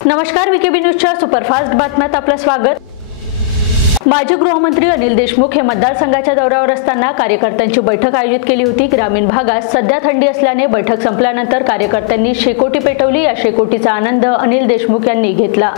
नमस्कार, विकेबी न्यूजच्या सुपरफास्ट बातम्यात आपलं स्वागत। माजी गृहमंत्री अनिल देशमुख हे मतदारसंघाच्या दौऱ्यावर असताना कार्यकर्त्यांची बैठक आयोजित केली होती। ग्रामीण भागात सध्या थंडी असल्याने बैठक संपल्यानंतर कार्यकर्त्यांनी शेकोटी पेटवली। या शेकोटीचा आनंद अनिल देशमुख यांनी घेतला।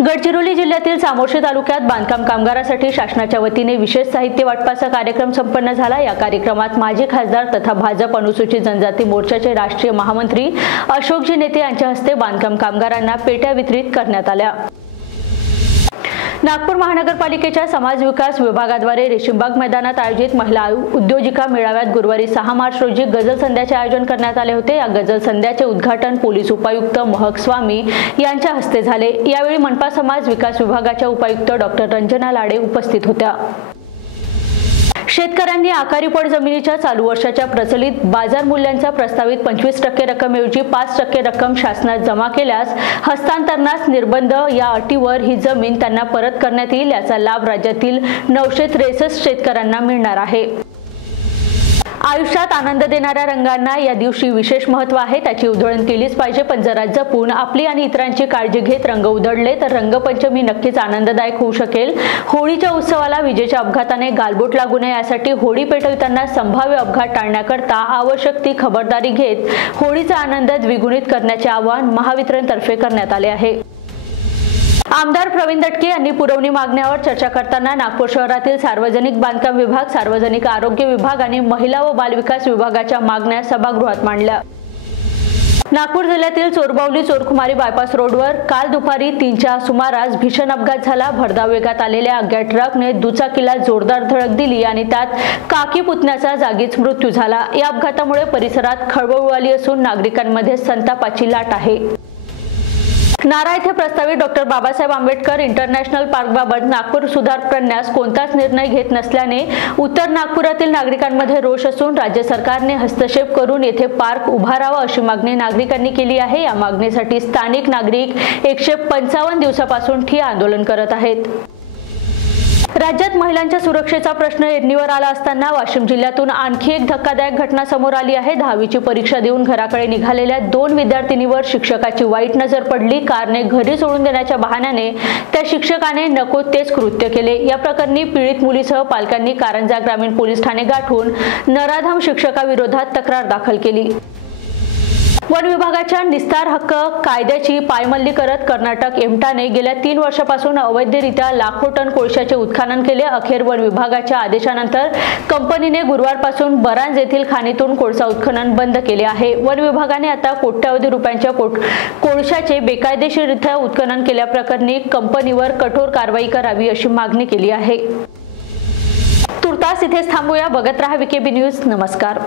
गडचिरोली जिल्ह्यातील चामोर्शी तालुक्यात बांधकाम कामगारांसाठी शासनाच्या वतीने विशेष साहित्य वाटपाचा कार्यक्रम संपन्न झाला। या कार्यक्रमात माजी खासदार तथा भाजप अनुसूचित जनजाती मोर्चाचे राष्ट्रीय महामंत्री अशोकजी नेते यांच्या हस्ते बांधकाम कामगारांना पेट्या वितरित करण्यात आल्या। नागपूर महानगरपालिकेच्या समाज विकास विभागाद्वारे रेशीमबाग मैदानात आयोजित महिला उद्योजिका मेळाव्यात गुरुवारी 6 मार्च रोजी गझल संध्याचे आयोजन करण्यात आले होते। या गझल संध्याचे उद्घाटन पोलीस उपायुक्त महक स्वामी यांच्या हस्ते झाले। यावेळी मनपा समाज विकास विभागाच्या उपायुक्त डॉक्टर रंजना लाडे उपस्थित होत्या। शेतकऱ्यांनी आकारी पड जमिनीच्या चालू वर्षाच्या प्रचलित बाजार मूल्याच्या प्रस्तावित 25% रकमेऐवजी 5% रक्कम शासनात जमा केल्यास हस्तांतरणास निर्बंध या अटीवर ही जमीन त्यांना परत करण्यात येईल। याचा लाभ राज्यातील 963 शेतकऱ्यांना मिळणार आहे। आयुष्यात आनंद देणाऱ्या रंगांना या दिवशी विशेष महत्त्व आहे, त्याची उधळण केलीच पाहिजे। पण जरा जपून आपली आणि इतरांची काळजी घेत रंग उधळले तर रंगपंचमी नक्कीच आनंददायक होऊ शकेल। होळीच्या उत्सवाला विजेच्या अपघाताने गालबोट लागू नये यासाठी होळी पेटवताना संभाव्य अपघात टाळण्याकरता आवश्यक ती खबरदारी घेत होळीचा आनंद द्विगुणित करण्याचे आवाहन महावितरणतर्फे करण्यात आले आहे। आमदार प्रवीण दटके यांनी पुरवणी मागण्यावर चर्चा करताना नागपूर शहरातील सार्वजनिक बांधकाम विभाग, सार्वजनिक आरोग्य विभाग आणि महिला व बालविकास विभागाच्या मागण्या सभागृहात मांडल्या। नागपूर जिल्ह्यातील चोरबावली चोरखुमारी बायपास रोडवर काल दुपारी 3च्या सुमारास भीषण अपघात झाला। भरधाव वेगात आलेल्या अज्ञात ट्रकने दुचाकीला जोरदार धडक दिली आणि त्यात काकी पुतण्याचा जागीच मृत्यू झाला। या अपघातामुळे परिसरात खळबळ उडाली असून नागरिकांमध्ये संतापाची लाट आहे। नारा येथे प्रस्तावित डॉक्टर बाबासाहेब आंबेडकर इंटरनॅशनल पार्कबाबत नागपूर सुधार करण्यास कोणताच निर्णय घेत नसल्याने उत्तर नागपुरातील नागरिकांमध्ये रोष असून राज्य सरकारने हस्तक्षेप करून येथे पार्क उभारावा अशी मागणी नागरिकांनी केली आहे। या मागणीसाठी स्थानिक नागरिक 155 दिवसापासून ठिय्या आंदोलन करत आहेत। राज्यात महिलांच्या सुरक्षेचा प्रश्न ऐरणीवर आला असताना वाशिम जिल्ह्यातून आणखी एक धक्कादायक घटना समोर आली आहे। 10वीची परीक्षा देऊन घराकडे निघालेल्या 2 विद्यार्थिनीवर शिक्षकाची वाईट नजर पडली। कारने घरी सोडून देण्याच्या बहाण्याने त्या शिक्षकाने नको तेच कृत्य केले। या प्रकरणी पीडित मुलीसह पालकांनी कारंजा ग्रामीण पोलीस ठाणे गाठून नराधम शिक्षकाविरोधात तक्रार दाखल केली। वन विभागाच्या निस्तार हक्क कायद्याची पायमल्ली करत कर्नाटक एमटाने गेल्या 3 वर्षापासून अवैधरित्या लाखो टन कोळशाचे उत्खनन केले। अखेर वन विभागाच्या आदेशानंतर कंपनीने गुरुवारपासून बरांज येथील खाणीतून कोळसा उत्खनन बंद केले आहे। वन विभागाने आता कोट्यवधी रुपयांच्या कोळशाचे बेकायदेशीररित्या उत्खनन केल्याप्रकरणी कंपनीवर कठोर कारवाई करावी अशी मागणी केली आहे। तुर्तास इथेच थांबूया। बघत रहा विकेबी न्यूज। नमस्कार।